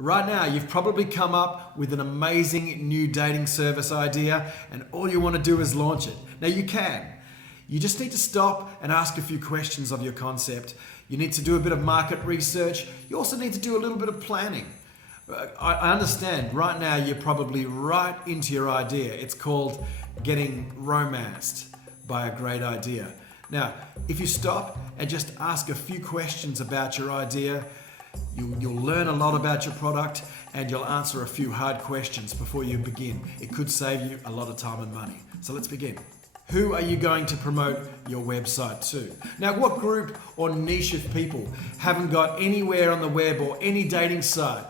Right now, you've probably come up with an amazing new dating service idea and all you want to do is launch it. Now you can. You just need to stop and ask a few questions of your concept. You need to do a bit of market research. You also need to do a little bit of planning. I understand right now you're probably right into your idea. It's called getting romanced by a great idea. Now, if you stop and just ask a few questions about your idea, you'll learn a lot about your product and you'll answer a few hard questions before you begin. It could save you a lot of time and money. So let's begin. Who are you going to promote your website to? Now, what group or niche of people haven't got anywhere on the web or any dating site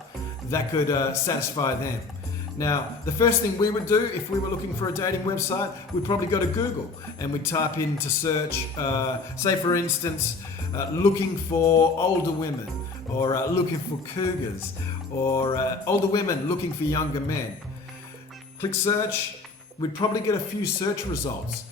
that could satisfy them? Now, the first thing we would do if we were looking for a dating website, we'd probably go to Google and we'd type into search, say for instance, looking for older women, or looking for cougars, or older women looking for younger men. Click search, we'd probably get a few search results.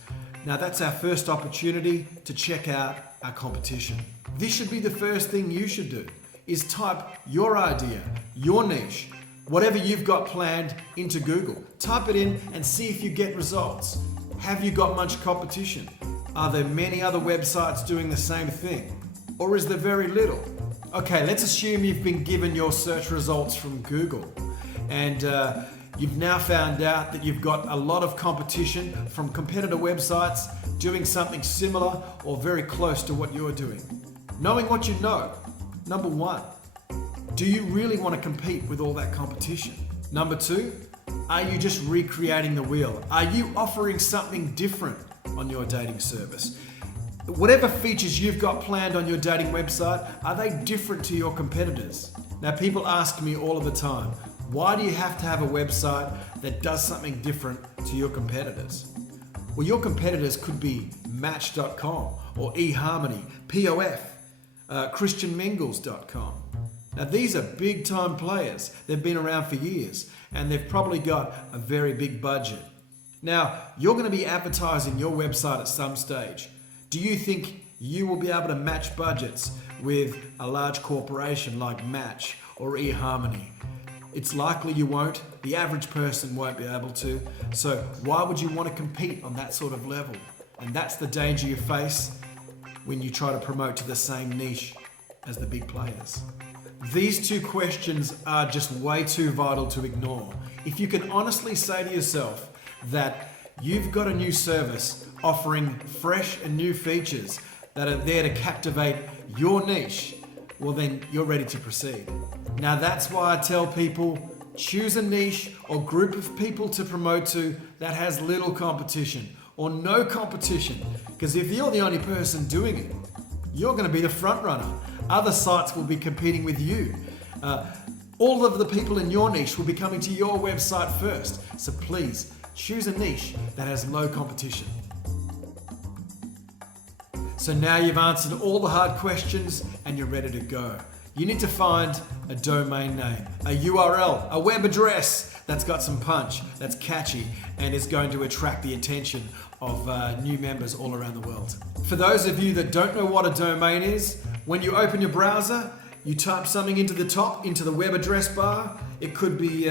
Now that's our first opportunity to check out our competition. This should be the first thing you should do, is type your idea, your niche, whatever you've got planned into Google. Type it in and see if you get results. Have you got much competition? Are there many other websites doing the same thing? Or is there very little? Okay, let's assume you've been given your search results from Google and you've now found out that you've got a lot of competition from competitor websites doing something similar or very close to what you're doing. Knowing what you know, number one, do you really want to compete with all that competition? Number two, are you just recreating the wheel? Are you offering something different on your dating service? Whatever features you've got planned on your dating website, are they different to your competitors? Now, people ask me all of the time, why do you have to have a website that does something different to your competitors? Well, your competitors could be Match.com or eHarmony, POF, ChristianMingles.com. Now, these are big time players. They've been around for years and they've probably got a very big budget. Now, you're going to be advertising your website at some stage. Do you think you will be able to match budgets with a large corporation like Match or eHarmony? It's likely you won't. The average person won't be able to. So why would you want to compete on that sort of level? And that's the danger you face when you try to promote to the same niche as the big players. These two questions are just way too vital to ignore. If you can honestly say to yourself that you've got a new service offering fresh and new features that are there to captivate your niche, well then you're ready to proceed. Now that's why I tell people, choose a niche or group of people to promote to that has little competition or no competition, because if you're the only person doing it, you're going to be the front runner. Other sites will be competing with you. All of the people in your niche will be coming to your website first. So please choose a niche that has low competition. So now you've answered all the hard questions and you're ready to go. You need to find a domain name, a URL, a web address that's got some punch, that's catchy, and is going to attract the attention of new members all around the world. For those of you that don't know what a domain is, when you open your browser, you type something into the top, into the web address bar. It could be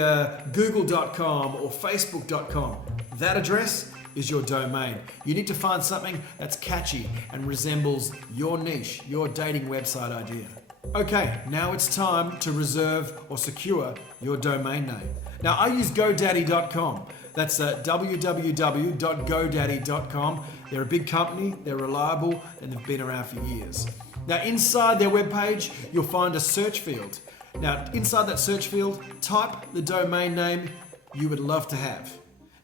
google.com or facebook.com. That address is your domain. You need to find something that's catchy and resembles your niche, your dating website idea. Okay, now it's time to reserve or secure your domain name. Now I use GoDaddy.com. That's www.godaddy.com. They're a big company, they're reliable, and they've been around for years. Now inside their webpage, you'll find a search field. Now inside that search field, type the domain name you would love to have.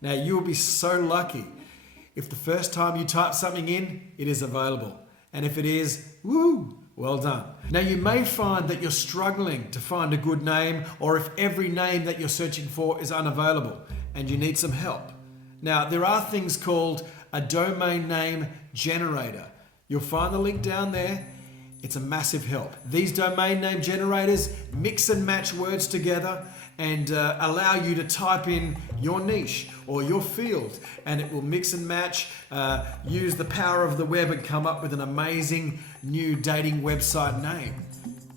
Now you will be so lucky if the first time you type something in, it is available. And if it is, woo, well done. Now you may find that you're struggling to find a good name, or if every name that you're searching for is unavailable and you need some help. Now there are things called a domain name generator. You'll find the link down there. It's a massive help. These domain name generators mix and match words together and allow you to type in your niche or your field, and it will mix and match, use the power of the web and come up with an amazing new dating website name.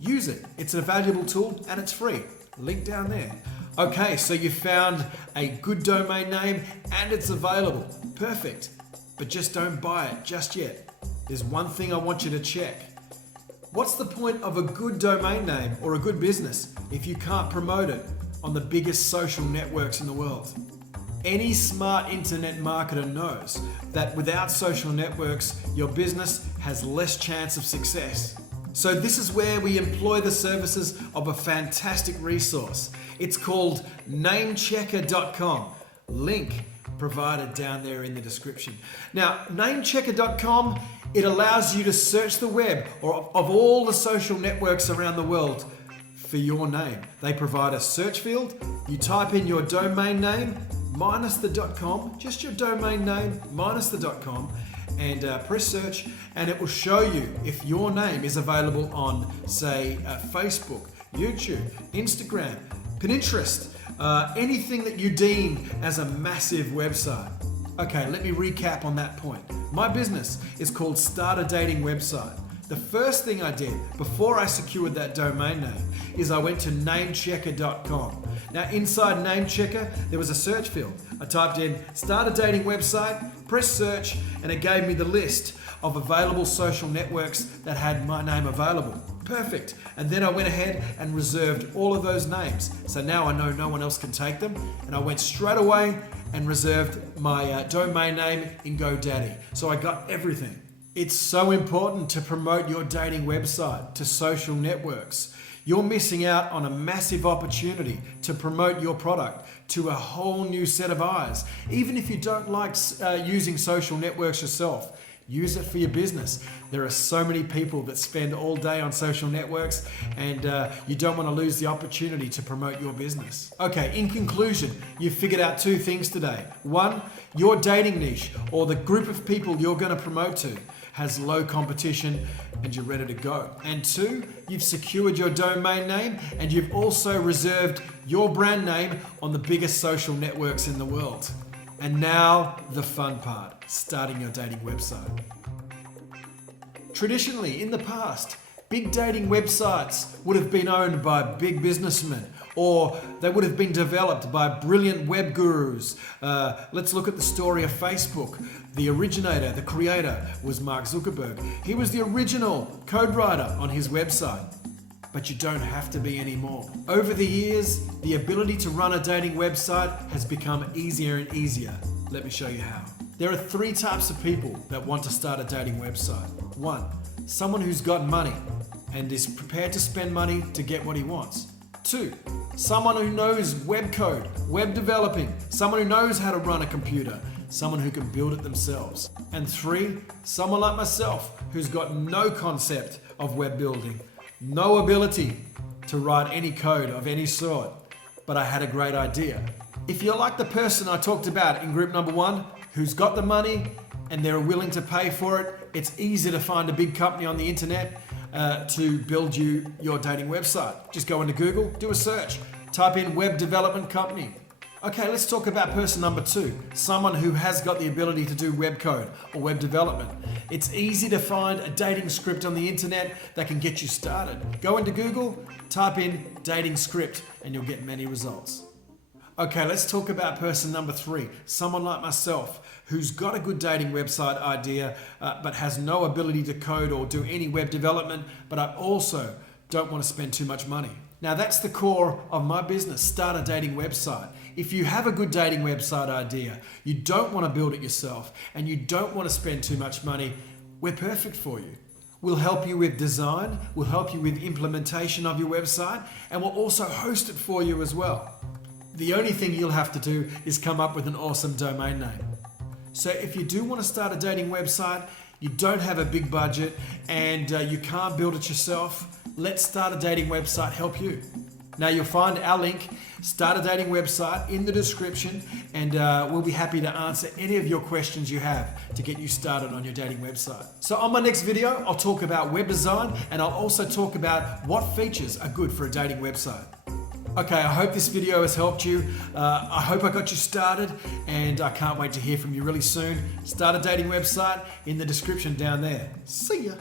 Use it. It's a valuable tool and it's free. Link down there. Okay, so you found a good domain name and it's available. Perfect. But just don't buy it just yet. There's one thing I want you to check. What's the point of a good domain name or a good business if you can't promote it on the biggest social networks in the world? Any smart internet marketer knows that without social networks, your business has less chance of success. So this is where we employ the services of a fantastic resource. It's called Namechecker.com. Link provided down there in the description. Now, Namechecker.com, it allows you to search the web or of all the social networks around the world for your name. They provide a search field. You type in your domain name minus the .com, just your domain name minus the .com, and press search, and it will show you if your name is available on, say, Facebook, YouTube, Instagram, Pinterest, anything that you deem as a massive website. Okay, let me recap on that point. My business is called Start a Dating Website. The first thing I did before I secured that domain name is I went to Namechecker.com. Now inside Namechecker, there was a search field. I typed in Start a Dating Website, press search, and it gave me the list of available social networks that had my name available. Perfect. And then I went ahead and reserved all of those names. So now I know no one else can take them. And I went straight away and reserved my domain name in GoDaddy. So I got everything. It's so important to promote your dating website to social networks. You're missing out on a massive opportunity to promote your product to a whole new set of eyes. Even if you don't like using social networks yourself, use it for your business. There are so many people that spend all day on social networks, and you don't want to lose the opportunity to promote your business. Okay, in conclusion, you've figured out two things today. One, your dating niche or the group of people you're going to promote to has low competition and you're ready to go. And two, you've secured your domain name and you've also reserved your brand name on the biggest social networks in the world. And now the fun part, starting your dating website. Traditionally, in the past, big dating websites would have been owned by big businessmen, or they would have been developed by brilliant web gurus. Let's look at the story of Facebook. The originator, the creator, was Mark Zuckerberg. He was the original code writer on his website. But you don't have to be anymore. Over the years, the ability to run a dating website has become easier and easier. Let me show you how. There are three types of people that want to start a dating website. One, someone who's got money and is prepared to spend money to get what he wants. Two, someone who knows web code, web developing, someone who knows how to run a computer, someone who can build it themselves. And three, someone like myself who's got no concept of web building, no ability to write any code of any sort, but I had a great idea. If you're like the person I talked about in group number one, who's got the money and they're willing to pay for it, it's easy to find a big company on the internet to build you your dating website. Just go into Google, do a search, type in web development company. Okay, let's talk about person number two, someone who has got the ability to do web code or web development. It's easy to find a dating script on the internet that can get you started. Go into Google, type in dating script, and you'll get many results. Okay, let's talk about person number three, someone like myself who's got a good dating website idea but has no ability to code or do any web development, but I also don't want to spend too much money. Now that's the core of my business, Start a Dating Website. If you have a good dating website idea, you don't want to build it yourself, and you don't want to spend too much money, we're perfect for you. We'll help you with design, we'll help you with implementation of your website, and we'll also host it for you as well. The only thing you'll have to do is come up with an awesome domain name. So if you do want to start a dating website, you don't have a big budget, and you can't build it yourself, let Start a Dating Website help you. Now you'll find our link, Start a Dating Website, in the description, and we'll be happy to answer any of your questions you have to get you started on your dating website. So on my next video, I'll talk about web design, and I'll also talk about what features are good for a dating website. Okay, I hope this video has helped you. I hope I got you started, and I can't wait to hear from you really soon. Start a Dating Website in the description down there. See ya.